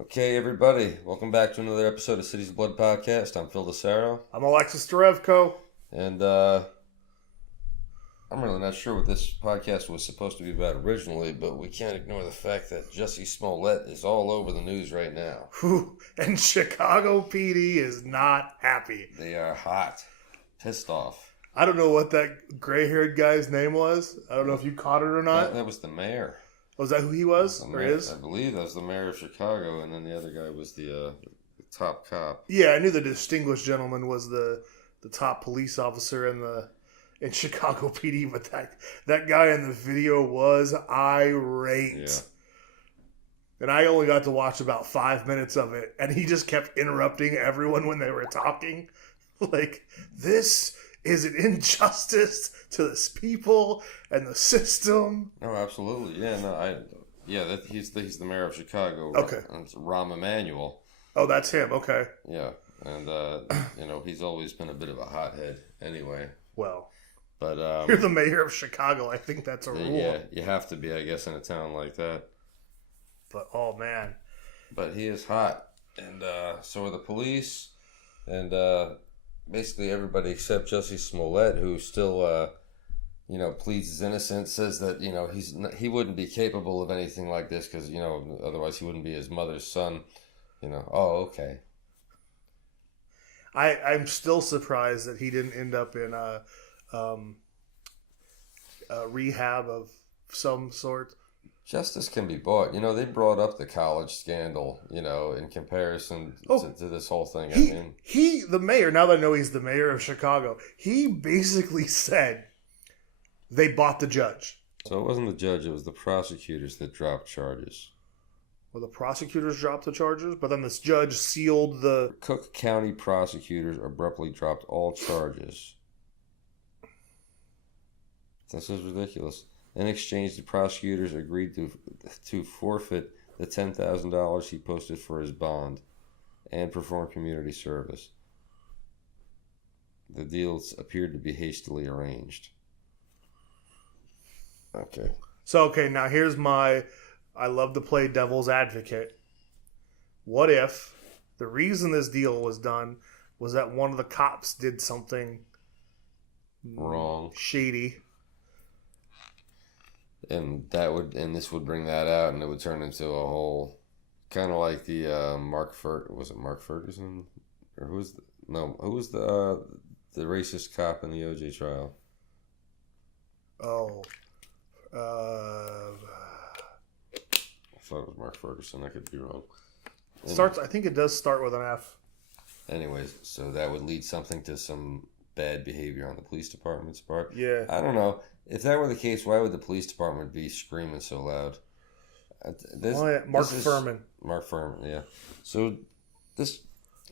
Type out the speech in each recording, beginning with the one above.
Okay, everybody, welcome back to another episode of Cities of Blood Podcast. I'm Phil DeSaro, I'm Alexis Derevko. and I'm really not sure what this podcast was supposed to be about originally, but we can't ignore the fact that Jussie Smollett is all over the news right now. And Chicago PD is not happy. They are hot, pissed off. I don't know what that gray-haired guy's name was. I don't know if you caught it or not. That was the mayor. Was that who he was? Or is? I believe that was the mayor of Chicago, and then the other guy was the top cop. Yeah, I knew the distinguished gentleman was the top police officer in Chicago PD, but that guy in the video was irate. Yeah. And I only got to watch about 5 minutes of it, and he just kept interrupting everyone when they were talking. Like, this is an injustice to this people and the system. Oh, absolutely. Yeah, he's the mayor of Chicago. Okay. It's Rahm Emanuel. Oh, that's him. Okay. Yeah, and he's always been a bit of a hothead anyway. Well, but you're the mayor of Chicago. I think that's a rule. Yeah, you have to be, I guess, in a town like that. But oh man, but he is hot, and so are the police, and basically everybody except Jussie Smollett, who still pleads his innocence, says that he wouldn't be capable of anything like this because otherwise he wouldn't be his mother's son. Oh, okay. I'm still surprised that he didn't end up in a rehab of some sort. Justice can be bought. They brought up the college scandal, in comparison to this whole thing. The mayor, now that I know he's the mayor of Chicago, he basically said they bought the judge. So it wasn't the judge, it was the prosecutors that dropped charges. Well, the prosecutors dropped the charges, but then this judge sealed the... Cook County prosecutors abruptly dropped all charges. This is ridiculous. In exchange, the prosecutors agreed to forfeit the $10,000 he posted for his bond and perform community service. The deals appeared to be hastily arranged. Okay. So, now here's I love to play devil's advocate. What if the reason this deal was done was that one of the cops did something wrong, shady? And this would bring that out, and it would turn into a whole kind of like the Mark Ferguson, or who was the racist cop in the OJ trial? Oh, I thought it was Mark Ferguson. I could be wrong. I think it does start with an F. Anyways, so that would lead something to some bad behavior on the police department's part. Yeah. I don't know. If that were the case, why would the police department be screaming so loud? Mark Furman. Mark Furman, yeah. So this...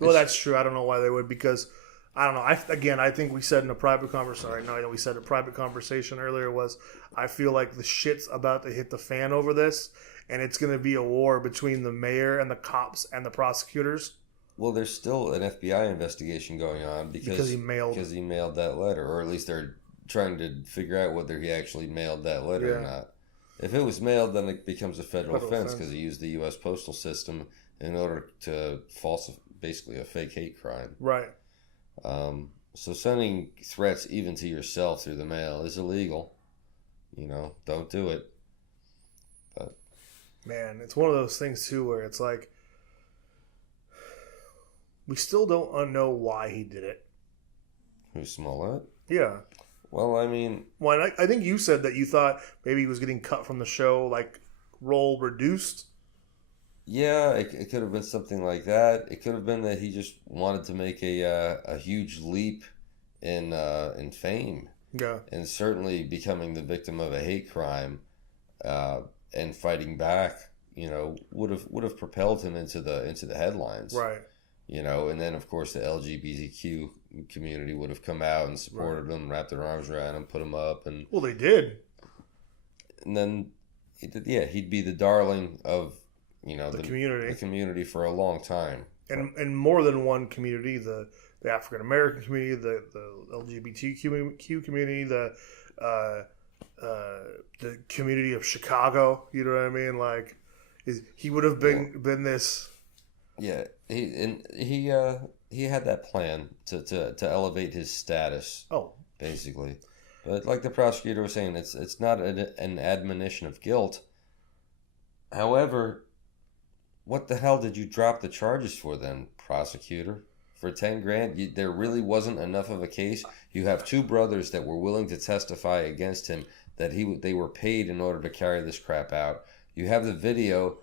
Well, that's true. I don't know why they would, because... I don't know. I think we said in a private conversation. We said a private conversation earlier was, I feel like the shit's about to hit the fan over this, and it's going to be a war between the mayor and the cops and the prosecutors. Well, there's still an FBI investigation going on because he mailed that letter, or at least they're trying to figure out whether he actually mailed that letter or not. If it was mailed, then it becomes a federal offense because he used the U.S. postal system in order to basically a fake hate crime. Right. So sending threats even to yourself through the mail is illegal. Don't do it. But man, it's one of those things too where it's like we still don't know why he did it. Who's Smollett? Yeah. Well, I mean... Well, I think you said that you thought maybe he was getting cut from the show, like role reduced. Yeah, it could have been something like that. It could have been that he just wanted to make a huge leap in fame. Yeah. And certainly becoming the victim of a hate crime and fighting back, would have propelled him into the headlines. Right. And then of course the LGBTQ community would have come out and supported him, wrapped their arms around him, put him up, and well, they did. And then, he'd be the darling of the community for a long time, and more than one community: the African American community, the LGBTQ community, the community of Chicago. You know what I mean? Like, he would have been this Yeah, he had that plan to elevate his status, Oh, basically. But like the prosecutor was saying, it's not an admonition of guilt. However, what the hell did you drop the charges for then, prosecutor? For 10 grand, there really wasn't enough of a case. You have two brothers that were willing to testify against him that they were paid in order to carry this crap out. You have the video,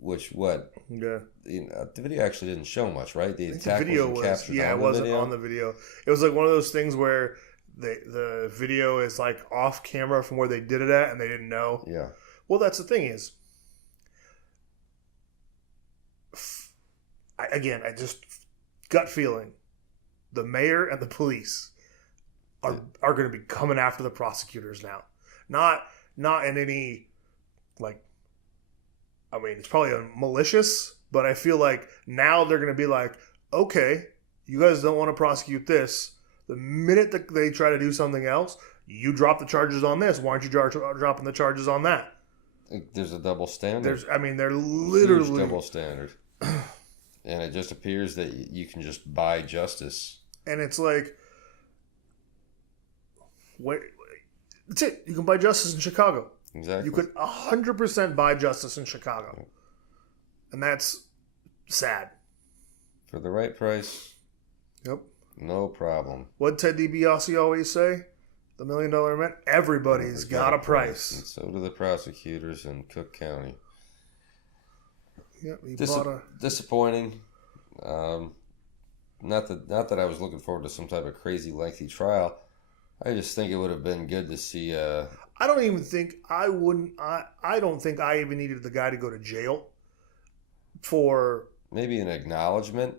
which yeah. The video actually didn't show much, right? The attack The video wasn't captured yeah, on it the wasn't video. on the video. It was like one of those things where the video is like off camera from where they did it at, and they didn't know. Yeah. Well, that's the thing is, I just gut feeling, the mayor and the police are going to be coming after the prosecutors now. Not in any, like, I mean, it's probably malicious, but I feel like now they're going to be like, okay, you guys don't want to prosecute this. The minute that they try to do something else, you drop the charges on this. Why aren't you dropping the charges on that? There's a double standard. They're literally huge double standard. And it just appears that you can just buy justice. And it's like, wait, that's it. You can buy justice in Chicago. Exactly. You could 100% buy justice in Chicago. And that's sad. For the right price. Yep. No problem. What Ted DiBiase always say? The $1 Million Man? Everybody's got a price. And so do the prosecutors in Cook County. Yep, disappointing. Not that I was looking forward to some type of crazy lengthy trial. I just think it would have been good to see. I don't think I even needed the guy to go to jail for maybe an acknowledgement,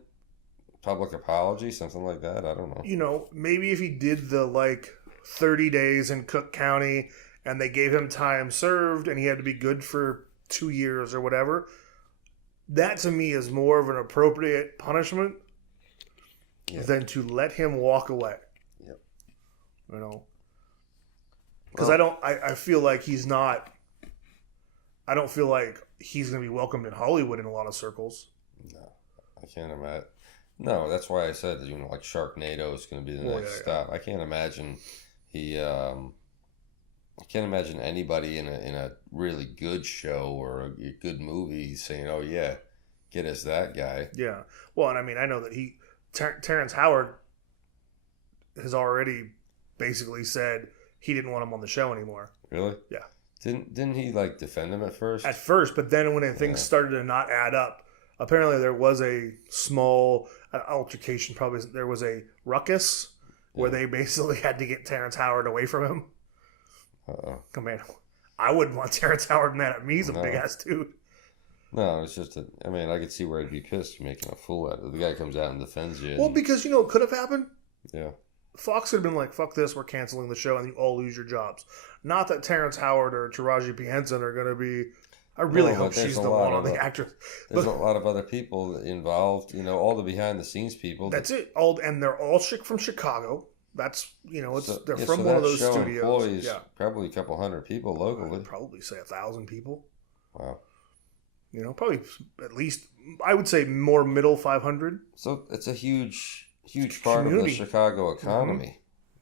public apology, something like that. I don't know. Maybe if he did the 30 days in Cook County and they gave him time served and he had to be good for 2 years or whatever. That to me is more of an appropriate punishment than to let him walk away. Yep. Because I feel like he's not. I don't feel like he's going to be welcomed in Hollywood in a lot of circles. No, I can't imagine. No, that's why I said like Sharknado is going to be the next stop. I can't imagine I can't imagine anybody in a really good show or a good movie saying, "Oh yeah, get us that guy." Yeah. Well, and I mean, I know that Terrence Howard has already basically said he didn't want him on the show anymore. Really? Yeah. Didn't he defend him at first? At first, but then when things started to not add up, apparently there was a small altercation. Probably there was a ruckus where they basically had to get Terrence Howard away from him. Oh man, I wouldn't want Terrence Howard mad at me. He's a big ass dude. No, it's just I could see where I'd be pissed making a fool out of it. The guy comes out and defends you. Well, because it could have happened. Yeah. Fox could have been like, fuck this, we're canceling the show and you all lose your jobs. Not that Terrence Howard or Taraji P. Henson are going to be... I really hope she's the one on the actress. There's a lot of other people involved, all the behind-the-scenes people. That's it. And they're all from Chicago. That's, they're from one of those studios. Employs probably a couple hundred people locally. I'd probably say 1,000 people. Wow. Probably at least, I would say more middle 500. So it's a huge part of the Chicago economy.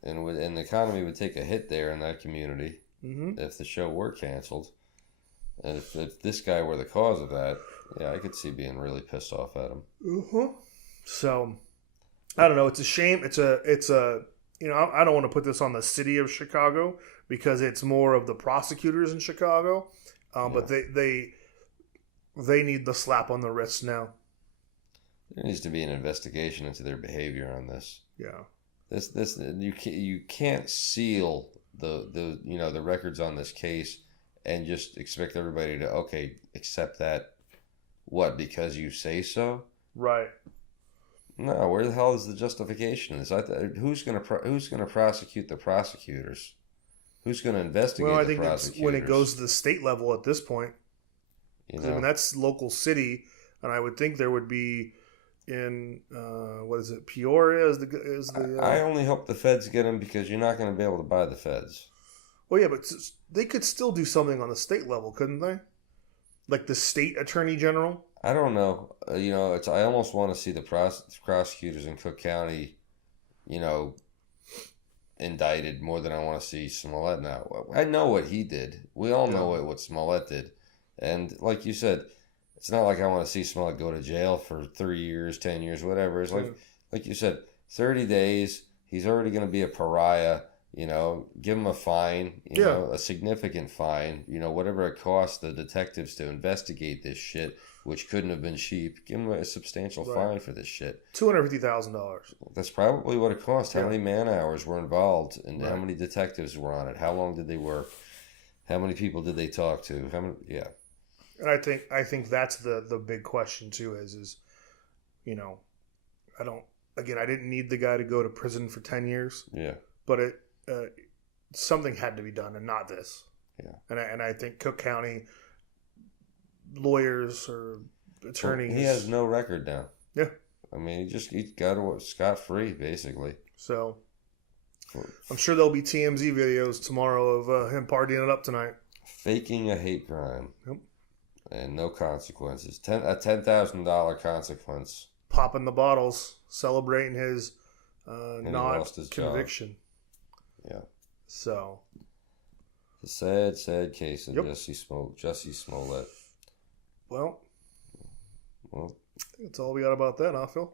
Mm-hmm. And the economy would take a hit there in that community if the show were canceled. And if this guy were the cause of that, I could see being really pissed off at him. Uh-huh. So, I don't know. It's a shame. It's a I don't want to put this on the city of Chicago because it's more of the prosecutors in Chicago. But they need the slap on the wrist now. There needs to be an investigation into their behavior on this. Yeah. This you can't seal the records on this case and just expect everybody to accept that. What, because you say so? Right. No, where the hell is the justification of this? Who's going to prosecute the prosecutors? Who's going to investigate the prosecutors? Well, I think that's when it goes to the state level at this point. That's local city, and I would think there would be in Peoria is the. I only hope the feds get them because you're not going to be able to buy the feds. Well, yeah, but they could still do something on the state level, couldn't they? Like the state attorney general. I don't know. It's I almost want to see the prosecutors in Cook County, you know, indicted more than I want to see Smollett now. I know what he did. We all know what Smollett did. And like you said, it's not like I want to see Smollett go to jail for 3 years, 10 years, whatever. It's like you said, 30 days. He's already going to be a pariah. Give him a fine, a significant fine, whatever it costs the detectives to investigate this shit, which couldn't have been cheap. Give him a substantial fine for this shit. $250,000. That's probably what it cost. How many man hours were involved, and how many detectives were on it? How long did they work? How many people did they talk to? How many? Yeah. And I think that's the big question too. Is I don't. Again, I didn't need the guy to go to prison for 10 years. Yeah. But something had to be done, and not this. Yeah. And I think Cook County lawyers or attorneys. Well, he has no record now. Yeah. I mean, he got scot-free, basically. So, I'm sure there'll be TMZ videos tomorrow of him partying it up tonight. Faking a hate crime. Yep. And no consequences. A $10,000 consequence. Popping the bottles, celebrating his not conviction. Job. Yeah. So. It's a sad case of Jussie Smollett. Well, that's all we got about that, huh, Phil?